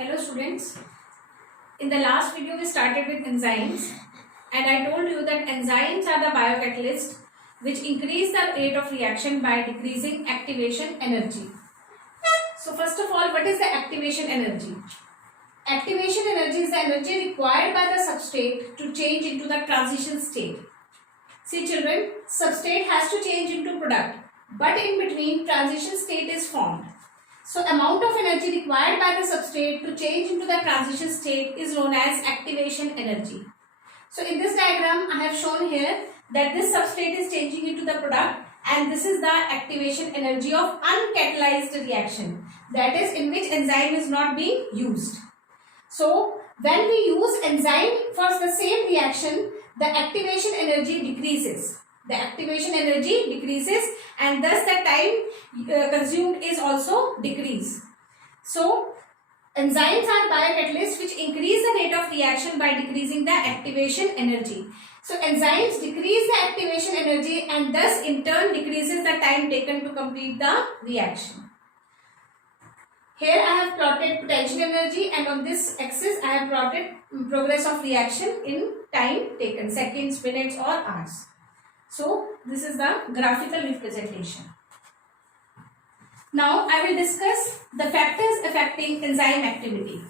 Hello students, in the last video we started with enzymes and I told you that enzymes are the biocatalysts which increase the rate of reaction by decreasing activation energy. So first of all, what is the activation energy? Activation energy is the energy required by the substrate to change into the transition state. See children, substrate has to change into product, but in between transition state is formed. So amount of energy required by the substrate to change into the transition state is known as activation energy. So in this diagram I have shown here that this substrate is changing into the product and this is the activation energy of uncatalyzed reaction, that is in which enzyme is not being used. So when we use enzyme for the same reaction, the activation energy decreases. The activation energy decreases and thus the time consumed is also decreased. So enzymes are biocatalysts which increase the rate of reaction by decreasing the activation energy. So enzymes decrease the activation energy and thus in turn decreases the time taken to complete the reaction. Here I have plotted potential energy and on this axis I have plotted progress of reaction in time taken, seconds, minutes or hours. So this is the graphical representation. Now I will discuss the factors affecting enzyme activity.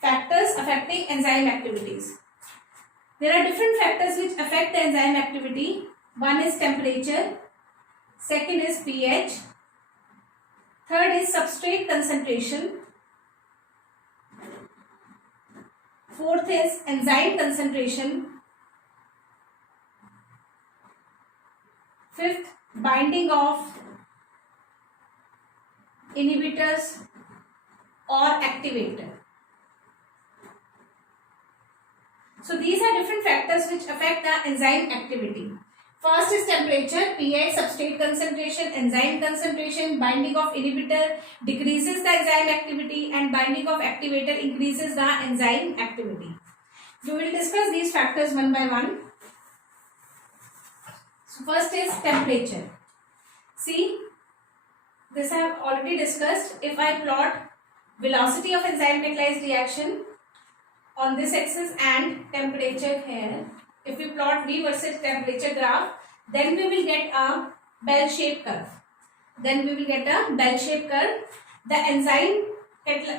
Factors affecting enzyme activities. There are different factors which affect the enzyme activity. One is temperature, second is pH, third is substrate concentration, fourth is enzyme concentration, fifth, binding of inhibitors or activator. So these are different factors which affect the enzyme activity. First is temperature, pH, substrate concentration, enzyme concentration, binding of inhibitor decreases the enzyme activity and binding of activator increases the enzyme activity. We will discuss these factors one by one. So first is temperature. See, this I have already discussed. If I plot velocity of enzyme catalyzed reaction on this axis and temperature here, if we plot V versus temperature graph, then we will get a bell-shaped curve. The enzyme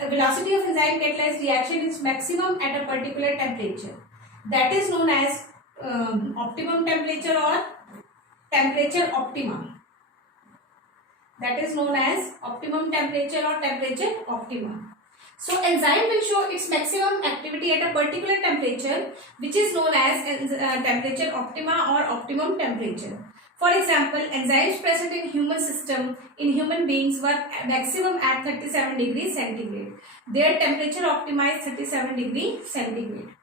velocity of enzyme catalyzed reaction is maximum at a particular temperature. That is known as optimum temperature or temperature optima. That is known as optimum temperature or temperature optima. So enzyme will show its maximum activity at a particular temperature which is known as temperature optima or optimum temperature. For example, enzymes present in human system in human beings work maximum at 37 degrees centigrade. Their temperature optima is 37 degrees centigrade.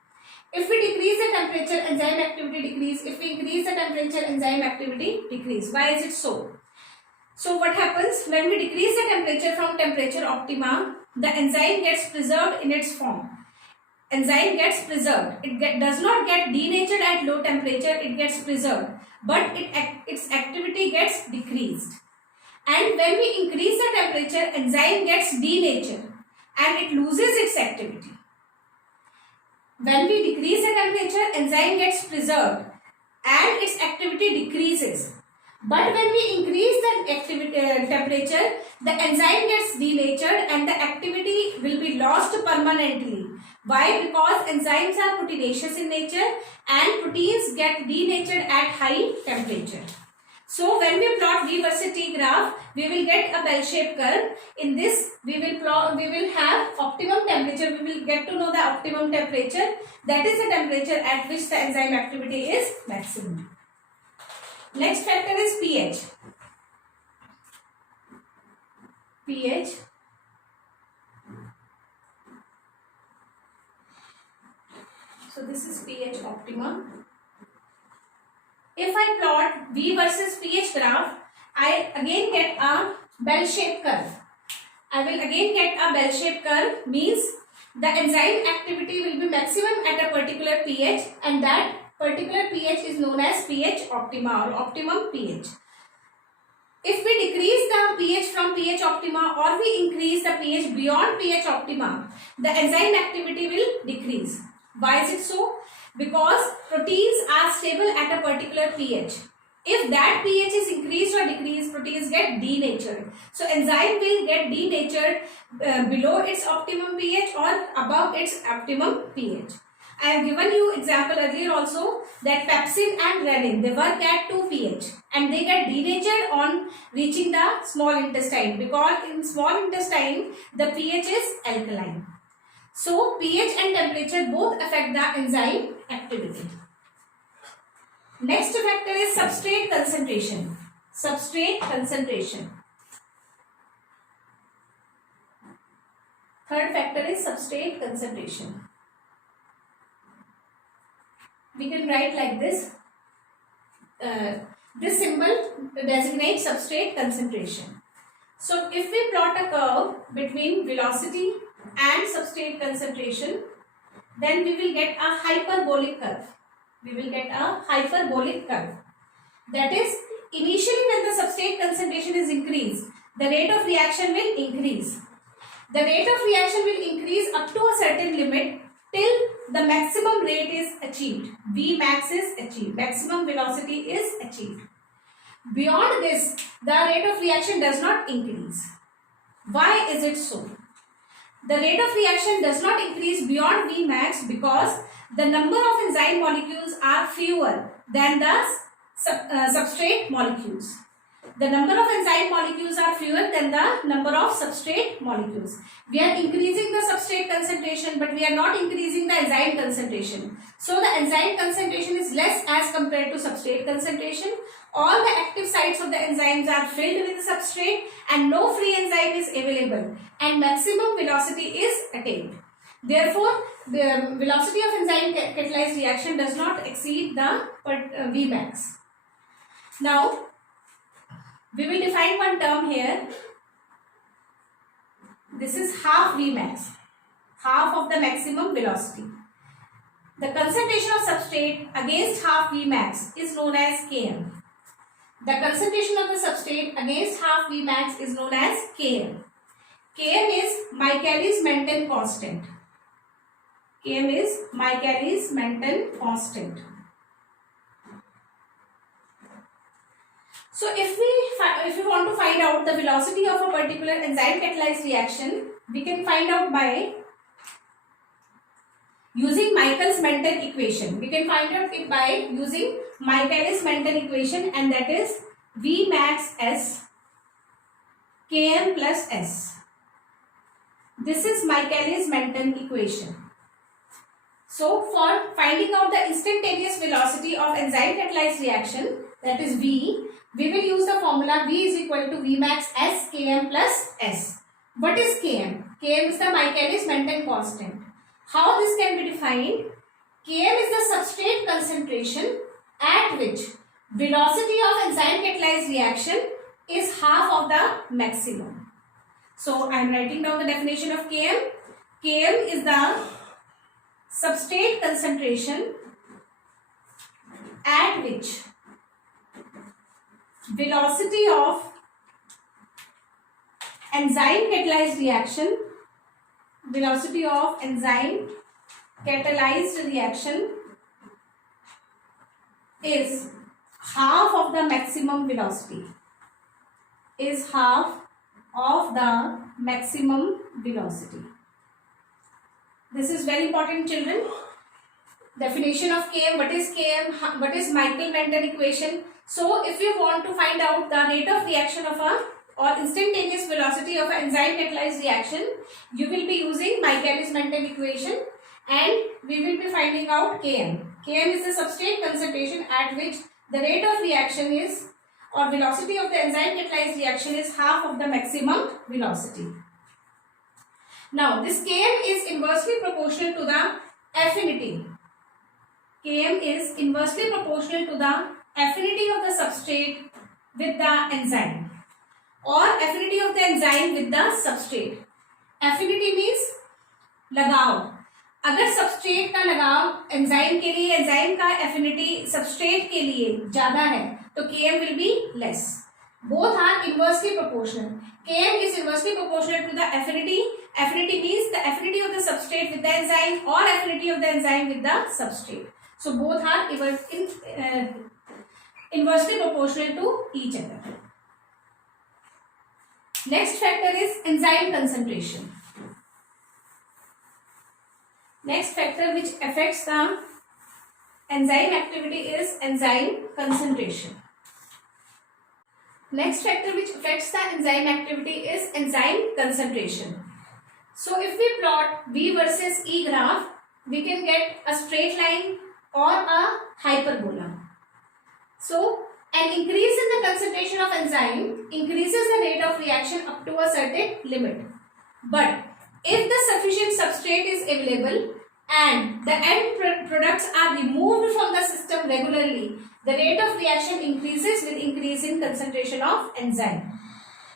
If we decrease the temperature, enzyme activity decrease. If we increase the temperature, enzyme activity decrease. Why is it so? So what happens when we decrease the temperature from temperature optima? The enzyme gets preserved in its form. Enzyme gets preserved. It does not get denatured at low temperature. It gets preserved, but its activity gets decreased. And when we increase the temperature, enzyme gets denatured and it loses its activity. When we decrease the temperature, enzyme gets preserved and its activity decreases. But when we increase the temperature, the enzyme gets denatured and the activity will be lost permanently. Why? Because enzymes are proteinaceous in nature and proteins get denatured at high temperature. So when we plot V versus T graph, we will get a bell-shaped curve. In this, we will have optimum temperature. We will get to know the optimum temperature. That is the temperature at which the enzyme activity is maximum. Next factor is pH. pH. So this is pH optima. If I plot V versus pH graph, I again get a bell-shaped curve. I will again get a bell-shaped curve, means the enzyme activity will be maximum at a particular pH and that particular pH is known as pH optima or optimum pH. if we decrease the pH from pH optima or we increase the pH beyond pH optima, the enzyme activity will decrease. Why is it so? Because proteins are stable at a particular pH. If that pH is increased or decreased, proteins get denatured. So enzyme will get denatured below its optimum pH or above its optimum pH. I have given you example earlier also that pepsin and renin, they work at 2 pH and they get denatured on reaching the small intestine, because in small intestine the pH is alkaline. So pH and temperature both affect the enzyme activity. Next factor is substrate concentration. Substrate concentration. Third factor is substrate concentration. We can write like this. This symbol designates substrate concentration. So if we plot a curve between velocity and substrate concentration, then we will get a hyperbolic curve. We will get a hyperbolic curve. That is, initially when the substrate concentration is increased, the rate of reaction will increase. The rate of reaction will increase up to a certain limit till the maximum rate is achieved. Vmax is achieved. Maximum velocity is achieved. Beyond this, the rate of reaction does not increase. Why is it so? The rate of reaction does not increase beyond Vmax because the number of enzyme molecules are fewer than the substrate molecules. The number of enzyme molecules are fewer than the number of substrate molecules. We are increasing the substrate concentration, but we are not increasing the enzyme concentration. So the enzyme concentration is less as compared to substrate concentration. All the active sites of the enzymes are filled with the substrate and no free enzyme is available and maximum velocity is attained. Therefore, the velocity of enzyme catalyzed reaction does not exceed the Vmax. Now, we will define one term here. This is half Vmax, half of the maximum velocity. The concentration of substrate against half Vmax is known as Km. The concentration of the substrate against half Vmax is known as Km. Km is Michaelis-Menten constant. Km is Michaelis-Menten constant. So if we want to find out the velocity of a particular enzyme catalyzed reaction, we can find out by using Michaelis-Menten equation. We can find out it by using Michaelis-Menten equation, and that is Vmax S Km plus S. This is Michaelis-Menten equation. So for finding out the instantaneous velocity of enzyme catalyzed reaction, that is V, we will use the formula V is equal to Vmax S Km plus S. What is Km? Km is the Michaelis-Menten constant. How this can be defined? Km is the substrate concentration at which velocity of enzyme catalyzed reaction is half of the maximum. So I am writing down the definition of Km. Km is the substrate concentration at which velocity of enzyme catalyzed reaction, velocity of enzyme catalyzed reaction is half of the maximum velocity. Is half of the maximum velocity. This is very important, children. Definition of Km. What is Km? What is Michaelis-Menten equation? So if you want to find out the rate of reaction of a or instantaneous velocity of an enzyme catalyzed reaction, you will be using Michaelis-Menten equation and we will be finding out Km. Km is the substrate concentration at which the rate of reaction is or velocity of the enzyme catalyzed reaction is half of the maximum velocity. Now this Km is inversely proportional to the affinity. Km is inversely proportional to the affinity of the substrate with the enzyme or affinity of the enzyme with the substrate. Affinity means लगाव. अगर substrate का लगाव enzyme के लिए, enzyme का affinity substrate के लिए ज़्यादा है तो Km will be less. Both are inversely proportional. Km is inversely proportional to the affinity. Affinity means the affinity of the substrate with the enzyme or affinity of the enzyme with the substrate. So both are inversely proportional to each other. Next factor is enzyme concentration. Next factor which affects the enzyme activity is enzyme concentration. Next factor which affects the enzyme activity is enzyme concentration. So if we plot V versus E graph, we can get a straight line or a hyperbola. So an increase in the concentration of enzyme increases the rate of reaction up to a certain limit. But if the sufficient substrate is available and the end products are removed from the system regularly, the rate of reaction increases with increase in concentration of enzyme.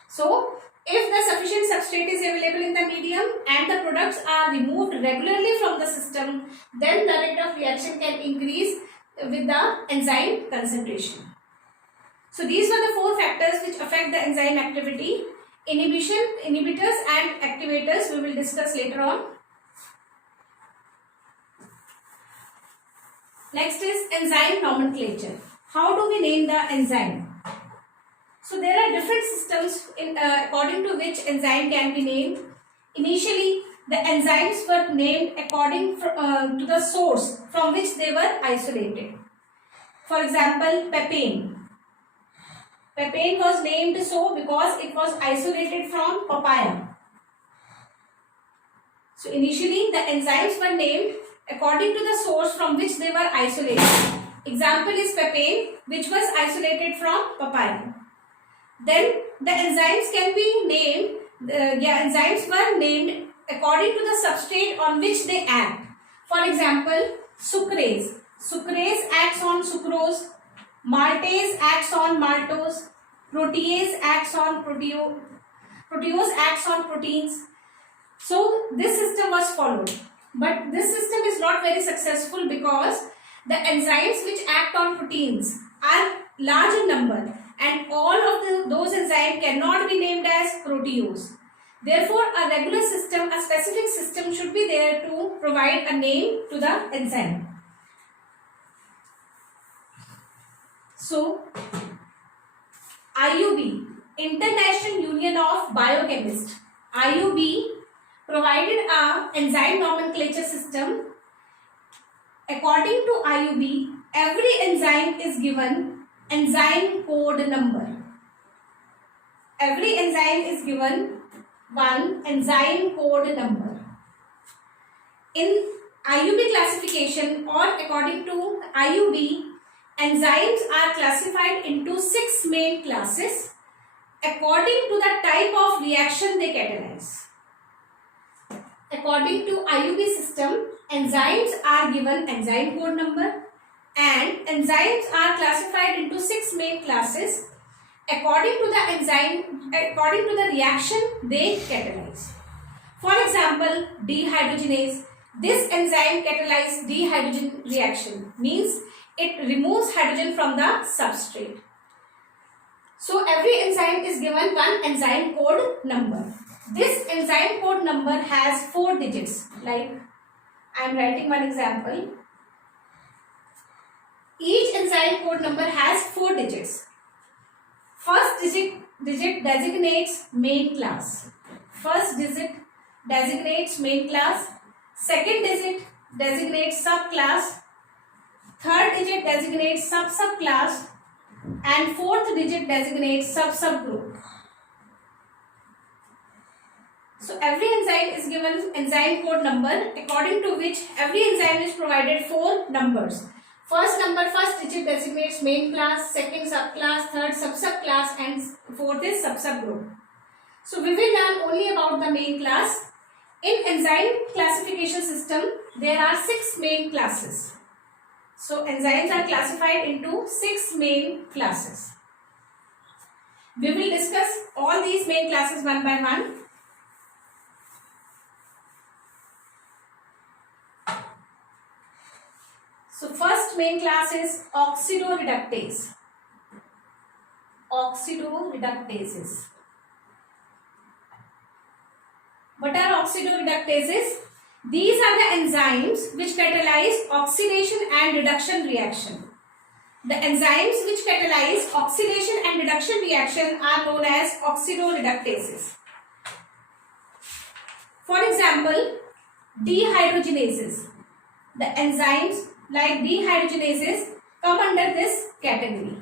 So if the sufficient substrate is available in the medium and the products are removed regularly from the system, then the rate of reaction can increase with the enzyme concentration. So these were the four factors which affect the enzyme activity. Inhibition, inhibitors and activators we will discuss later on. Next is enzyme nomenclature. How do we name the enzyme? So there are different systems according to which enzyme can be named. Initially, the enzymes were named according to the source from which they were isolated. For example, papain. Papain was named so because it was isolated from papaya. So initially the enzymes were named according to the source from which they were isolated. Example is papain, which was isolated from papaya. Then the enzymes can be named, enzymes were named according to the substrate on which they act. For example, sucrase. Sucrase acts on sucrose. Maltase acts on maltose. Protease acts on proteose acts on proteins. So this system was followed. But this system is not very successful because the enzymes which act on proteins are large in number and all of those enzymes cannot be named as proteose. Therefore, a regular system, a specific system should be there to provide a name to the enzyme. So, IUB, International Union of Biochemists, IUB provided a enzyme nomenclature system. According to IUB, every enzyme is given enzyme code number. Every enzyme is given one enzyme code number. In IUB classification or according to IUB, enzymes are classified into 6 main classes according to the type of reaction they catalyze. According to IUB system, enzymes are given enzyme code number and enzymes are classified into 6 main classes according to the reaction they catalyze. For example, dehydrogenase. This enzyme catalyzes dehydrogen reaction, means it removes hydrogen from the substrate. So every enzyme is given one enzyme code number. This enzyme code number has 4 digits. Like I am writing one example. Each enzyme code number has 4 digits. First digit designates main class. First digit designates main class. Second digit designates subclass. Third digit designates subclass. And fourth digit designates subgroup. So every enzyme is given enzyme code number according to which every enzyme is provided 4 numbers. First digit designates main class, second subclass, third subclass and fourth is subgroup. So we will learn only about the main class. In enzyme classification system, there are 6 main classes. So enzymes are classified into 6 main classes. We will discuss all these main classes one by one. So first main class is oxidoreductase. oxidoreductases. What are oxidoreductases? These are the enzymes which catalyze oxidation and reduction reaction. The enzymes which catalyze oxidation and reduction reaction are known as oxidoreductases. For example, dehydrogenases. The enzymes like dehydrogenases come under this category.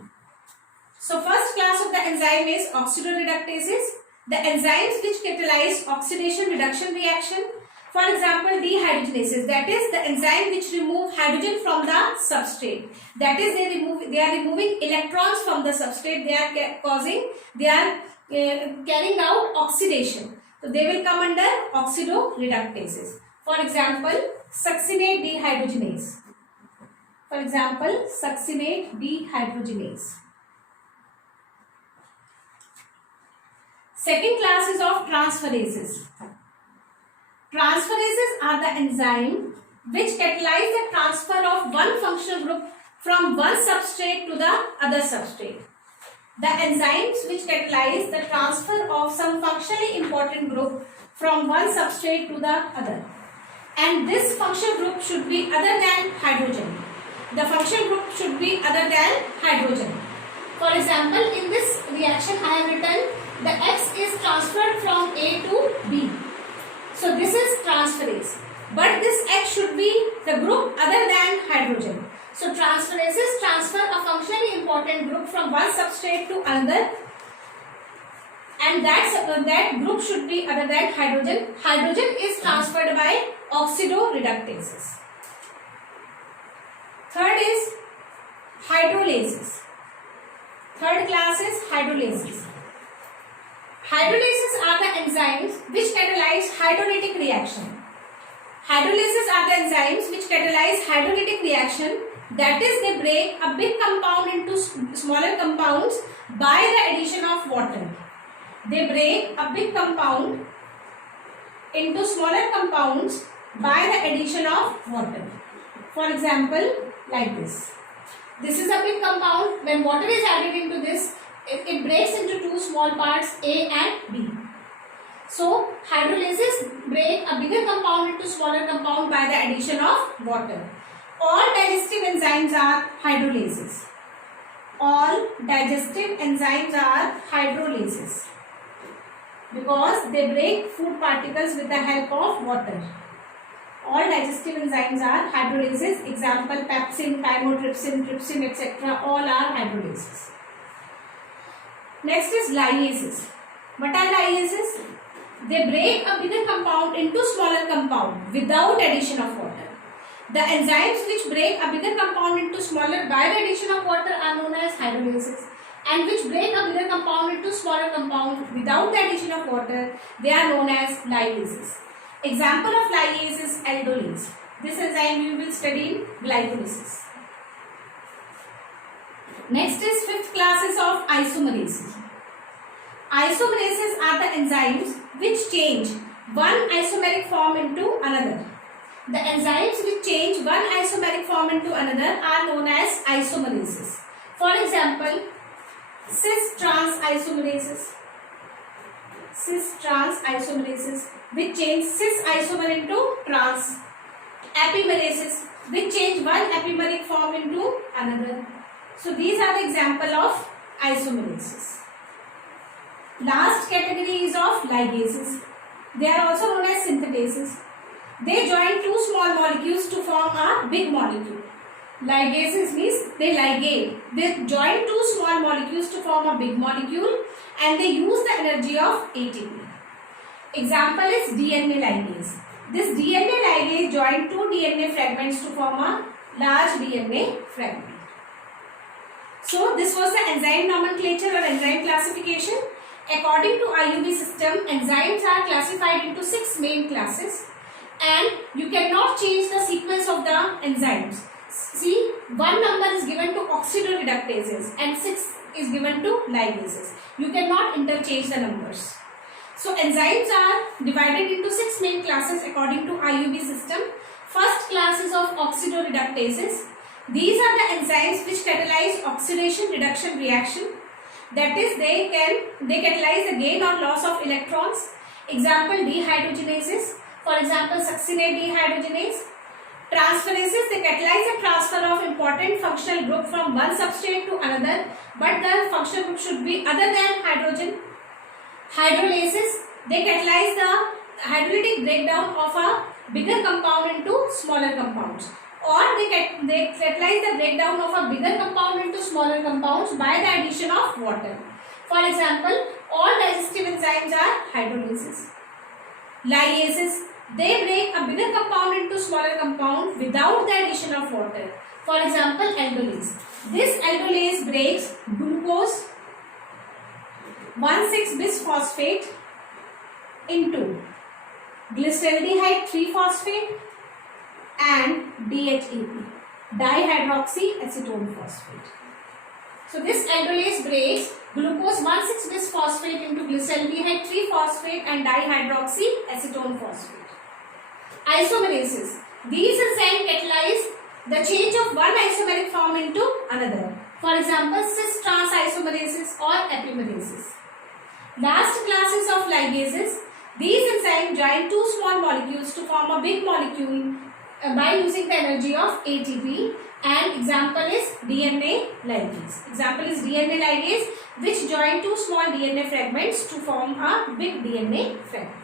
So first class of the enzyme is oxidoreductases, the enzymes which catalyze oxidation reduction reaction. For example, dehydrogenases, that is the enzyme which remove hydrogen from the substrate. That is they are removing electrons from the substrate. They are carrying out oxidation. So they will come under oxidoreductases. For example, succinate dehydrogenase. For example, succinate dehydrogenase. Second class is of transferases. Transferases are the enzyme which catalyze the transfer of one functional group from one substrate to the other substrate. The enzymes which catalyze the transfer of some functionally important group from one substrate to the other. And this functional group should be other than hydrogen. The functional group should be other than hydrogen. For example, in this reaction I have written the X is transferred from A to B. So this is transferase. But this X should be the group other than hydrogen. So transferases transfer a functionally important group from one substrate to another. And that group should be other than hydrogen. Hydrogen is transferred by oxidoreductases. Third is hydrolases. Third class is hydrolases. Hydrolases are the enzymes which catalyze hydrolytic reaction. Hydrolases are the enzymes which catalyze hydrolytic reaction. That is, they break a big compound into smaller compounds by the addition of water. They break a big compound into smaller compounds by the addition of water. For example, like this. This is a big compound. When water is added into this, it breaks into two small parts, A and B. So, hydrolases break a bigger compound into smaller compound by the addition of water. All digestive enzymes are hydrolases. All digestive enzymes are hydrolases because they break food particles with the help of water. All digestive enzymes are hydrolases. Example, pepsin, chymotrypsin, trypsin, etc. All are hydrolases. Next is lyases. What are lyases? They break a bigger compound into smaller compound without addition of water. The enzymes which break a bigger compound into smaller by the addition of water are known as hydrolases, and which break a bigger compound into smaller compound without the addition of water, they are known as lyases. Example of lyase is aldolase. This enzyme you will study in glycolysis. Next is fifth classes of isomerases. Isomerases are the enzymes which change one isomeric form into another. The enzymes which change one isomeric form into another are known as isomerases. For example, cis-trans isomerases. Cis-trans isomerases which change cis isomer into trans. Epimerases which change one epimeric form into another. So these are the example of isomerases. Last category is of ligases. They are also known as synthetases. They join two small molecules to form a big molecule. Ligases means they ligate. They join two small molecules to form a big molecule and they use the energy of ATP. Example is DNA ligase. This DNA ligase join two DNA fragments to form a large DNA fragment. So this was the enzyme nomenclature or enzyme classification. According to IUB system, enzymes are classified into 6 main classes and you cannot change the sequence of the enzymes. See, one number is given to oxidoreductases and 6 is given to ligases. You cannot interchange the numbers. So enzymes are divided into 6 main classes according to IUB system. First class is of oxidoreductases. These are the enzymes which catalyze oxidation reduction reaction. That is, they catalyze the gain or loss of electrons. Example, dehydrogenases. For example, succinate dehydrogenase. Transferases, they catalyze the transfer of important functional group from one substrate to another, but the functional group should be other than hydrogen. Hydrolases, they catalyze the hydrolytic breakdown of a bigger compound into smaller compounds, or they catalyze the breakdown of a bigger compound into smaller compounds by the addition of water. For example, all digestive enzymes are hydrolases. Lyases, they break a bigger compound into smaller compound without the addition of water. For example, aldolase. This aldolase breaks glucose 1,6-bisphosphate into glyceraldehyde 3-phosphate and DHAP, dihydroxyacetone phosphate. So this aldolase breaks glucose 1,6-bisphosphate into glyceraldehyde 3-phosphate and dihydroxyacetone phosphate. Isomerases. These enzymes catalyze the change of one isomeric form into another. For example, cis-trans isomerases or epimerases. Last classes of ligases. These enzymes join two small molecules to form a big molecule by using the energy of ATP. And example is DNA ligase. Example is DNA ligase, which join two small DNA fragments to form a big DNA fragment.